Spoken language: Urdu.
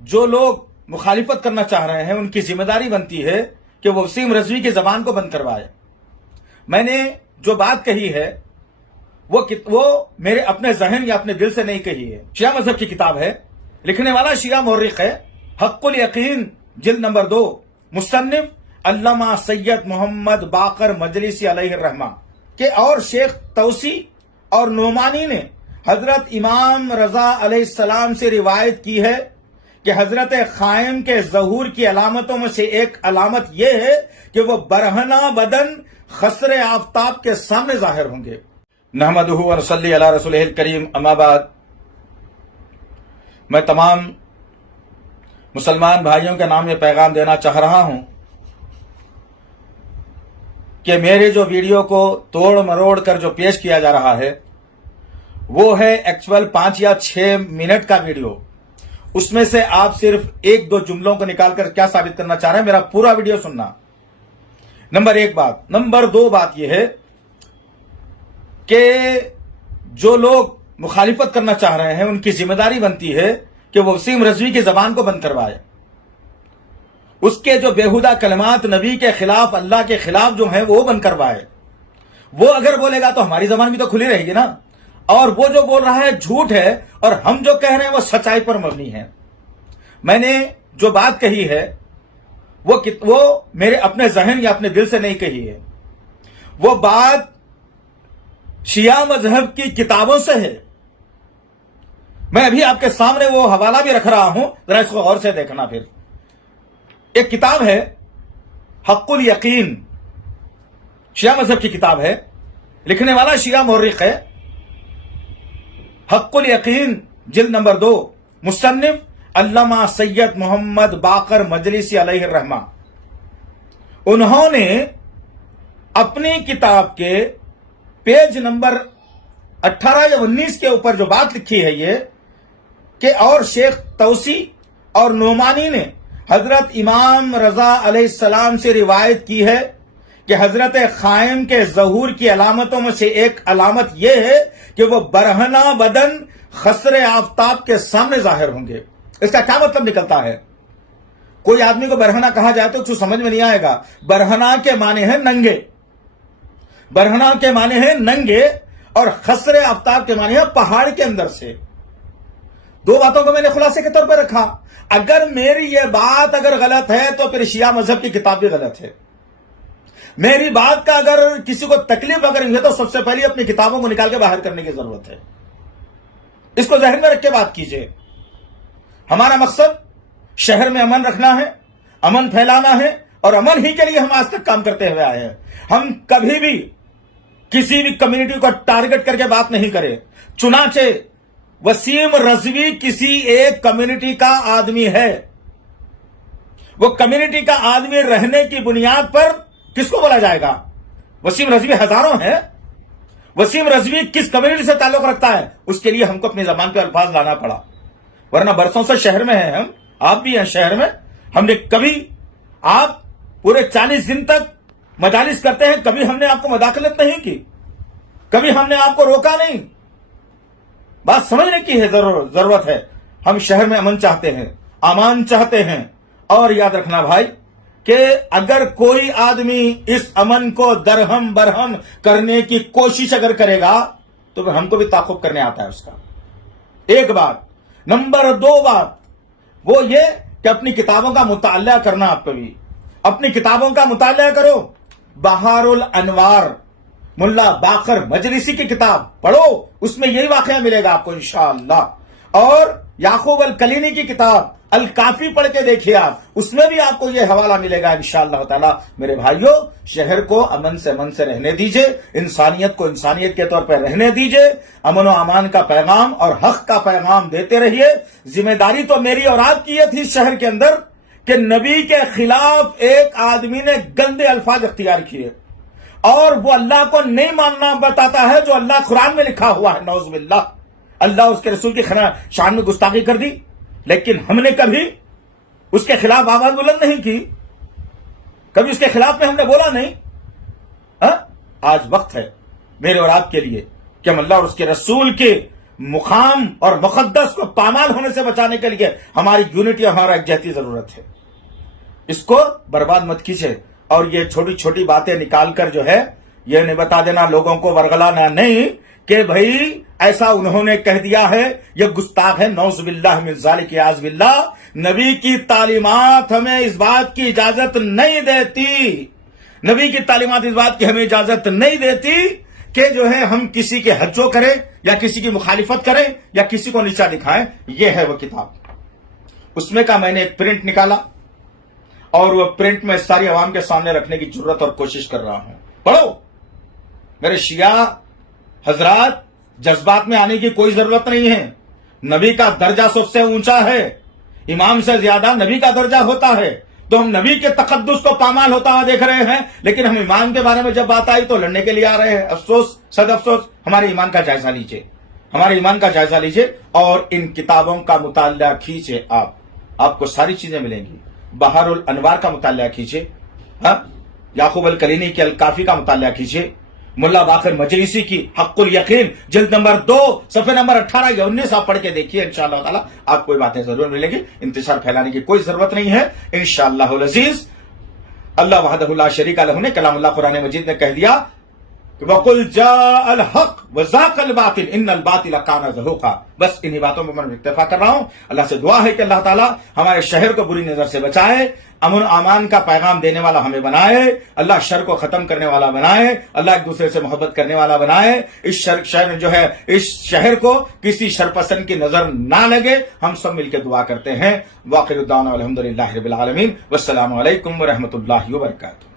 جو لوگ مخالفت کرنا چاہ رہے ہیں ان کی ذمہ داری بنتی ہے کہ وہ وسیم رضوی کی زبان کو بند کروائے۔ میں نے جو بات کہی ہے وہ میرے اپنے ذہن یا اپنے دل سے نہیں کہی ہے، شیعہ مذہب کی کتاب ہے، لکھنے والا شیعہ مورخ ہے، حق الیقین جلد نمبر 2، مصنف علامہ سید محمد باقر مجلسی علیہ الرحمہ کہ اور شیخ توسی اور نعمانی نے حضرت امام رضا علیہ السلام سے روایت کی ہے کہ حضرت قائم کے ظہور کی علامتوں میں سے ایک علامت یہ ہے کہ وہ برہنہ بدن خسر آفتاب کے سامنے ظاہر ہوں گے۔ نحمدہ و نصلی علی رسولہ الکریم، اما بعد، میں تمام مسلمان بھائیوں کے نام یہ پیغام دینا چاہ رہا ہوں کہ میرے جو ویڈیو کو توڑ مروڑ کر جو پیش کیا جا رہا ہے وہ ہے ایکچول 5 یا 6 منٹ کا ویڈیو۔ اس میں سے آپ صرف 1-2 جملوں کو نکال کر کیا ثابت کرنا چاہ رہے ہیں، میرا پورا ویڈیو سننا۔ نمبر 1 بات۔ نمبر 2 بات یہ ہے کہ جو لوگ مخالفت کرنا چاہ رہے ہیں ان کی ذمہ داری بنتی ہے کہ وہ وسیم رضوی کی زبان کو بند کروائے۔ اس کے جو بیہودہ کلمات نبی کے خلاف، اللہ کے خلاف جو ہیں وہ بند کروائے۔ وہ اگر بولے گا تو ہماری زبان بھی تو کھلی رہے گی نا، اور وہ جو بول رہا ہے جھوٹ ہے اور ہم جو کہہ رہے ہیں وہ سچائی پر مبنی ہے۔ میں نے جو بات کہی ہے وہ میرے اپنے ذہن یا اپنے دل سے نہیں کہی ہے، وہ بات شیعہ مذہب کی کتابوں سے ہے۔ میں ابھی آپ کے سامنے وہ حوالہ بھی رکھ رہا ہوں، ذرا اس کو غور سے دیکھنا۔ پھر ایک کتاب ہے حق الیقین، شیعہ مذہب کی کتاب ہے، لکھنے والا شیعہ مورخ ہے، حق الیقین جلد نمبر 2، مصنف علامہ سید محمد باقر مجلسی علیہ الرحمہ۔ انہوں نے اپنی کتاب کے پیج نمبر 18 یا 19 کے اوپر جو بات لکھی ہے یہ کہ اور شیخ توسی اور نعمانی نے حضرت امام رضا علیہ السلام سے روایت کی ہے کہ حضرت قائم کے ظہور کی علامتوں میں سے ایک علامت یہ ہے کہ وہ برہنہ بدن خسر آفتاب کے سامنے ظاہر ہوں گے۔ اس کا کیا مطلب نکلتا ہے؟ کوئی آدمی کو برہنہ کہا جائے تو کچھ سمجھ میں نہیں آئے گا۔ برہنہ کے معنی ہے ننگے، برہنہ کے معنی ہے ننگے، اور خسر آفتاب کے معنی ہے پہاڑ کے اندر سے۔ 2 باتوں کو میں نے خلاصے کے طور پر رکھا۔ اگر میری یہ بات اگر غلط ہے تو پھر شیعہ مذہب کی کتاب بھی غلط ہے۔ میری بات کا اگر کسی کو تکلیف اگر ہے تو سب سے پہلے اپنی کتابوں کو نکال کے باہر کرنے کی ضرورت ہے۔ اس کو ذہن میں رکھ کے بات کیجئے۔ ہمارا مقصد شہر میں امن رکھنا ہے، امن پھیلانا ہے، اور امن ہی کے لیے ہم آج تک کام کرتے ہوئے آئے ہیں۔ ہم کبھی بھی کسی بھی کمیونٹی کو ٹارگٹ کر کے بات نہیں کرے۔ چنانچہ وسیم رضوی کسی ایک کمیونٹی کا آدمی ہے، وہ کمیونٹی کا آدمی رہنے کی بنیاد پر کس کو بولا جائے گا؟ وسیم رضوی ہزاروں ہیں، وسیم رضوی کس کمیونٹی سے تعلق رکھتا ہے اس کے لیے ہم کو اپنی زبان پہ الفاظ لانا پڑا، ورنہ برسوں سے شہر میں ہیں ہم، آپ بھی ہیں شہر میں۔ ہم نے کبھی، آپ پورے 40 دن تک مجالس کرتے ہیں، کبھی ہم نے آپ کو مداخلت نہیں کی، کبھی ہم نے آپ کو روکا نہیں۔ بات سمجھنے کی ہے، ضرورت ہے۔ ہم شہر میں امن چاہتے ہیں، امان چاہتے ہیں، اور یاد رکھنا بھائی کہ اگر کوئی آدمی اس امن کو درہم برہم کرنے کی کوشش اگر کرے گا تو پھر ہم کو بھی تعاقب کرنے آتا ہے اس کا۔ ایک بات۔ نمبر 2 بات وہ یہ کہ اپنی کتابوں کا مطالعہ کرنا، آپ کو بھی اپنی کتابوں کا مطالعہ کرو۔ بہار الانوار ملا باقر مجلسی کی کتاب پڑھو، اس میں یہی واقعہ ملے گا آپ کو انشاءاللہ۔ اور یعقوب الکلینی کی کتاب الکافی پڑھ کے دیکھیے آپ، اس میں بھی آپ کو یہ حوالہ ملے گا انشاءاللہ تعالی۔ میرے بھائیوں، شہر کو امن سے رہنے دیجئے، انسانیت کو انسانیت کے طور پر رہنے دیجئے، امن و امان کا پیغام اور حق کا پیغام دیتے رہیے۔ ذمہ داری تو میری اور آپ کی یہ تھی شہر کے اندر کہ نبی کے خلاف ایک آدمی نے گندے الفاظ اختیار کیے، اور وہ اللہ کو نہیں ماننا بتاتا ہے جو اللہ قرآن میں لکھا ہوا ہے، نعوذ باللہ۔ اللہ اس کے رسول کی شان میں گستاخی کر دی، لیکن ہم نے کبھی اس کے خلاف آواز بلند نہیں کی، کبھی اس کے خلاف میں ہم نے بولا نہیں۔ آج وقت ہے میرے اور آپ کے لیے کہ ہم اللہ اور اس کے رسول کے مقام اور مقدس کو پامال ہونے سے بچانے کے لیے ہماری یونٹی، ہمارا یکجہتی ضرورت ہے. اس کو برباد مت کیجیے. اور یہ چھوٹی چھوٹی باتیں نکال کر جو ہے یہ نہیں بتا دینا لوگوں کو ورغلانا نہیں کہ بھائی ایسا انہوں نے کہہ دیا ہے، یہ گستاخ ہے. نعوذ باللہ من ذالک، اعوذ باللہ. نبی کی تعلیمات ہمیں اس بات کی اجازت نہیں دیتی، نبی کی تعلیمات اس بات کی ہمیں اجازت نہیں دیتی کہ جو ہے ہم کسی کے حجو کریں یا کسی کی مخالفت کریں یا کسی کو نیچا دکھائیں. یہ ہے وہ کتاب. اس میں کا میں نے ایک پرنٹ نکالا اور وہ پرنٹ میں ساری عوام کے سامنے رکھنے کی ضرورت اور کوشش کر رہا ہوں. پڑھو. میرے شیعہ حضرات، جذبات میں آنے کی کوئی ضرورت نہیں ہے. نبی کا درجہ سب سے اونچا ہے، امام سے زیادہ نبی کا درجہ ہوتا ہے. تو ہم نبی کے تقدس کو پامال ہوتا ہوا دیکھ رہے ہیں، لیکن ہم ایمان کے بارے میں جب بات آئی تو لڑنے کے لیے آ رہے ہیں. افسوس، صد افسوس. ہمارے ایمان کا جائزہ لیجئے، ہمارے ایمان کا جائزہ لیجئے اور ان کتابوں کا مطالعہ کیجئے. آپ کو ساری چیزیں ملیں گی. بحر الانوار کا مطالعہ کیجئے، یعقوب الکلینی کی الکافی کا مطالعہ کیجئے، ملا باقر مجلسی کی حق الیقین جلد نمبر 2 صفحے نمبر 18 یا 19 آپ پڑھ کے دیکھیے. انشاءاللہ تعالی آپ کو باتیں ضرور ملیں گی. انتشار پھیلانے کی کوئی ضرورت نہیں ہے انشاءاللہ العزیز. اللہ وحدہ لا شریک لہ نے کلام اللہ قرآن مجید میں کہہ دیا کہ وَقُلْ جَاءَ الْحَقُّ وَزَاقَ الْبَاطِلُ إِنَّ الْبَاطِلَ كَانَ زَهُوقًا. بس انہی باتوں پر میں اتفاق کر رہا ہوں. اللہ سے دعا ہے کہ اللہ تعالیٰ ہمارے شہر کو بری نظر سے بچائے، امن و امان کا پیغام دینے والا ہمیں بنائے، اللہ شر کو ختم کرنے والا بنائے، اللہ ایک دوسرے سے محبت کرنے والا بنائے. اس شہر جو ہے اس شہر کو کسی شرپسند کی نظر نہ لگے. ہم سب مل کے دعا کرتے ہیں. واخر دعوانا الحمدللہ رب العالمین. والسلام علیکم ورحمۃ اللہ وبرکاتہ.